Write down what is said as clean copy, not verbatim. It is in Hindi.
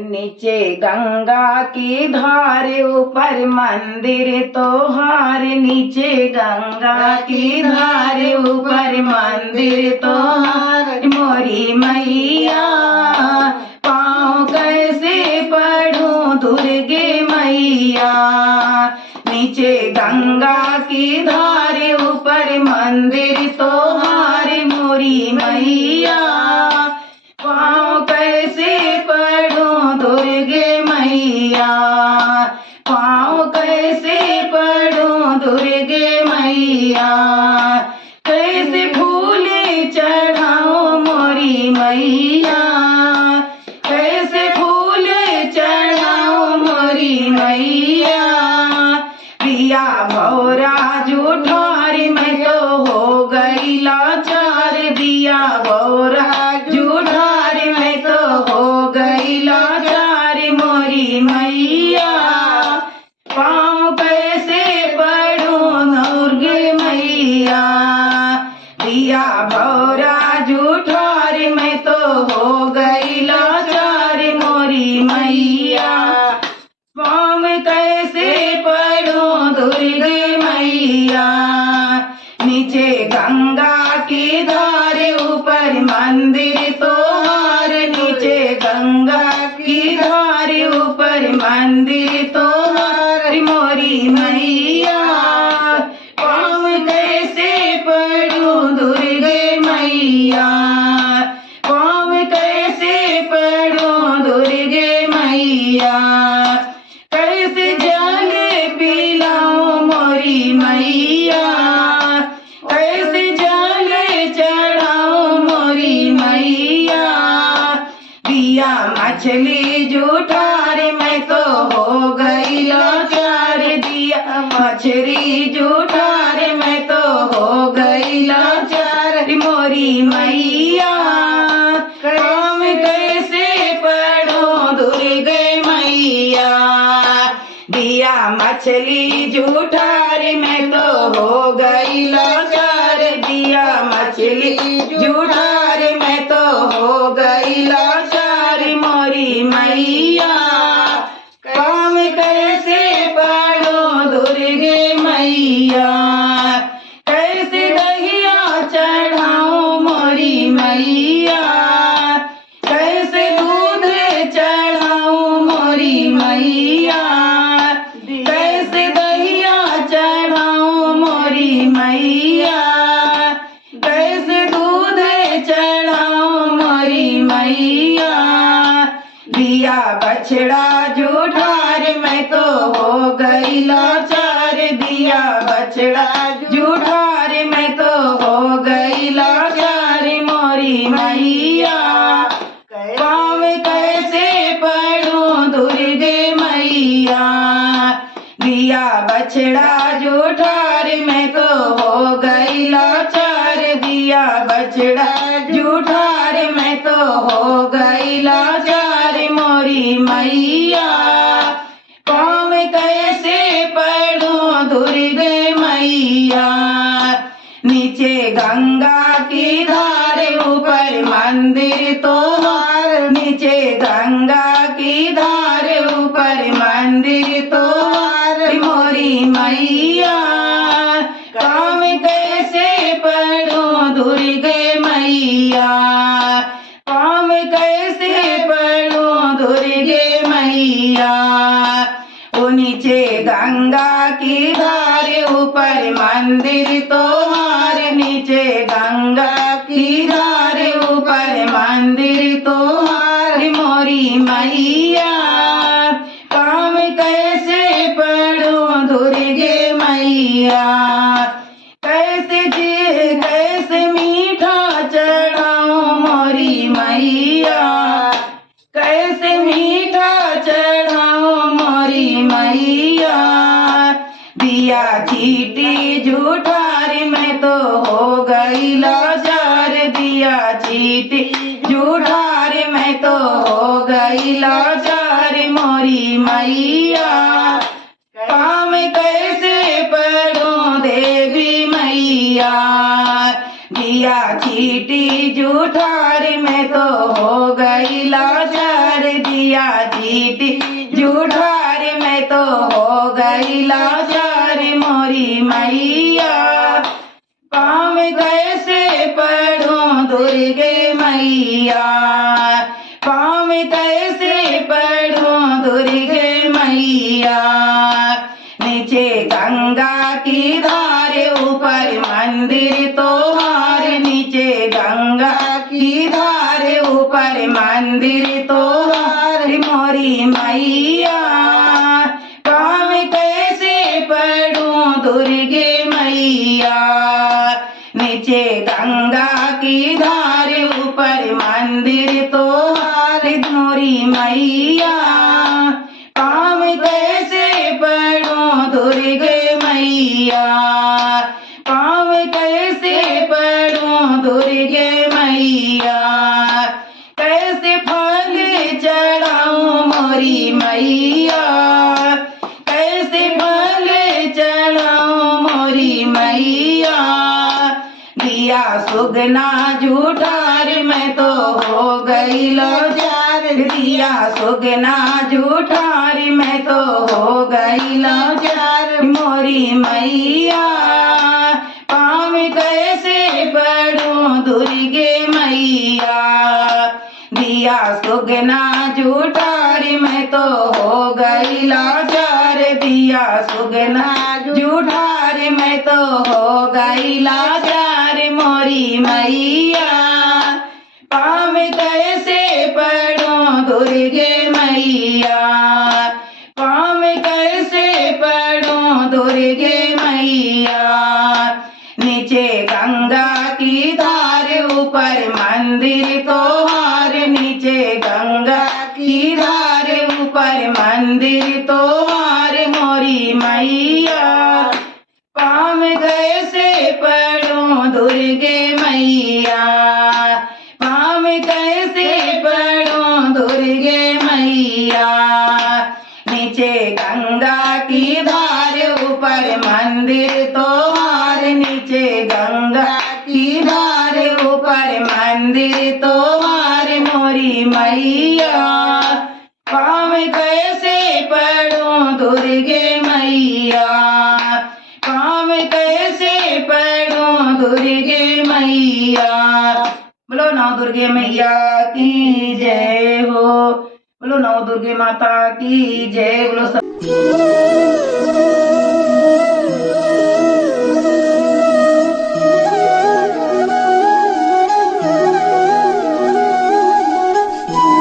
नीचे गंगा की धार ऊपर मंदिर तोहार, नीचे गंगा की धार ऊपर मंदिर तोहार। मोरी मैया पाँव कैसे पढ़ूं दुर्गे मैया, नीचे गंगा की धार ऊपर मंदिर तोहार। मोरी मैया पाँव कैसे पढ़ूं दुर्गे मैया, पाँव कैसे पढ़ूं दुर्गे मैया। कैसे फूल चढ़ाऊं मोरी मैया, कैसे फूल चढ़ाऊं मोरी मैया। दिया भौरा जूठार मैं तो हो गई लाचार, दिया भौरा जूठार मैं तो हो गई लाचार। मोरी मैया पाँव कैसे पढ़ूं दुर्गे मैया, दिया भौरा जूठार मैं तो हो गई लाचार। मोरी मैया पाँव कैसे पढ़ूं दुर्गे मैया, नीचे गंगा की धार ऊपर मंदिर तोहार, नीचे गंगा की धार ऊपर मंदिर तोहार। मोरी मैया पाँव कैसे पढ़ूं दुर्गे मैया, पाँव कैसे पढ़ूं दुर्गे मैया। कैसे जल पिलाऊं मोरी मैया, कैसे जल चढ़ाऊं मोरी मैया। दिया मछली जूठार मैं तो हो गई लाचार, दिया मछली जूठार मैं तो हो गई लाचार। मोरी मैया पाँव कैसे पढ़ूं दुर्गे मैया, दिया मछली जूठार मैं तो हो गई लाचार, दिया मछली जूठार मैं तो हो गई लाचार। मोरी मैया पाँव कैसे पढ़ूं दुर्गे मैया, कैसे दहिया चढ़ाऊं मोरी मैया, कैसे दूध चढ़ाऊं मोरी मैया, कैसे दहिया चढ़ाऊं मोरी मैया, कैसे दूध चढ़ाऊं मोरी मैया। दिया बछड़ा जूठार मैं तो हो गई लाचार, दिया बछड़ा जूठार मैं तो हो गई लाचार। मोरी मैया पाँव कैसे पढ़ूं दुर्गे मैया, दिया बछड़ा जूठार मैं तो हो गई लाचार, दिया बछड़ा जूठार मैं तो हो गई लाचार। मोरी मैया पाँव कैसे पढ़ूं दुर्गे मैया, नीचे गंगा की धार ऊपर मंदिर तोहार, नीचे गंगा की धार ऊपर मंदिर तोहार। मोरी मैया पाँव कैसे पढ़ूं दुर्गे मैया, पाँव कैसे पढ़ूं दुर्गे मैया। ओ नीचे गंगा की धार ऊपर मंदिर तोहार, नीचे गंगा की धार ऊपर मंदिर तोहार। मोरी मैया पाँव कैसे पढ़ूं दुर्गे मैया, कैसे मीठा चढ़ाऊं मोरी मैया, कैसे मीठा चढ़ाऊं मोरी मैया। दिया चीटी जूठा चीटी झूठा रे मैं तो हो गई लाचार मोरी मैया। काम कैसे पढ़ूं देवी मैया, दिया चीटी झूठा रे मैं तो हो गई लाचार, दिया चीटी झूठा रे मैं तो हो गई लाचार मोरी मैया। काम कैसे पढ़ूं दुर्गे मैया, काम कैसे पढ़ूं दुर्गे मैया। नीचे गंगा की धार ऊपर मंदिर तोहार, नीचे गंगा की धार ऊपर मंदिर तोहार मोरी मैया। काम कैसे पढ़ूं दुर्गे मैया, नीचे गंगा की धार ऊपर मंदिर तोहार मोरी मैया। काम कैसे पढ़ूं दुर्गे मैया, काम कैसे पढ़ूं दुर्गे मैया। कैसे फल चढ़ाऊं मोरी मैया, कैसे फल चढ़ाऊं मोरी मैया। दिया सुगना झूठा रे मैं तो हो गई लाचार, दिया सुगना झूठा रे मैं तो हो गई लाचार मोरी मैया। काम कैसे पढ़ूं दुर्गे मैया, दिया सुगना झूठा रे मैं तो हो गई लाचार, दिया सुगना झूठा रे मैं तो हो गई लाचार मोरी मैया। काम कैसे पढ़ूं दुर्गे मैया, काम कैसे पढ़ूं दुर्गे मैया। नीचे गंगा की धार ऊपर मंदिर तोहार, नीचे गंगा की धार ऊपर मंदिर तोहार मोरी मैया। काम कैसे पढ़ूं दुर्गे मैया, काम कैसे पढ़ूं दुर्गे मैया। नीचे गंगा की धार ऊपर मंदिर तोहार, नीचे गंगा की धार ऊपर मंदिर तोहार मोरी मैया। काम कैसे पढ़ूं दुर्गे मैया, काम कैसे पढ़ूं दुर्गे मैया। बोलो नौ दुर्गे मैया की जय हो, बोलो नौ दुर्गे माता की जय, बोलो सब।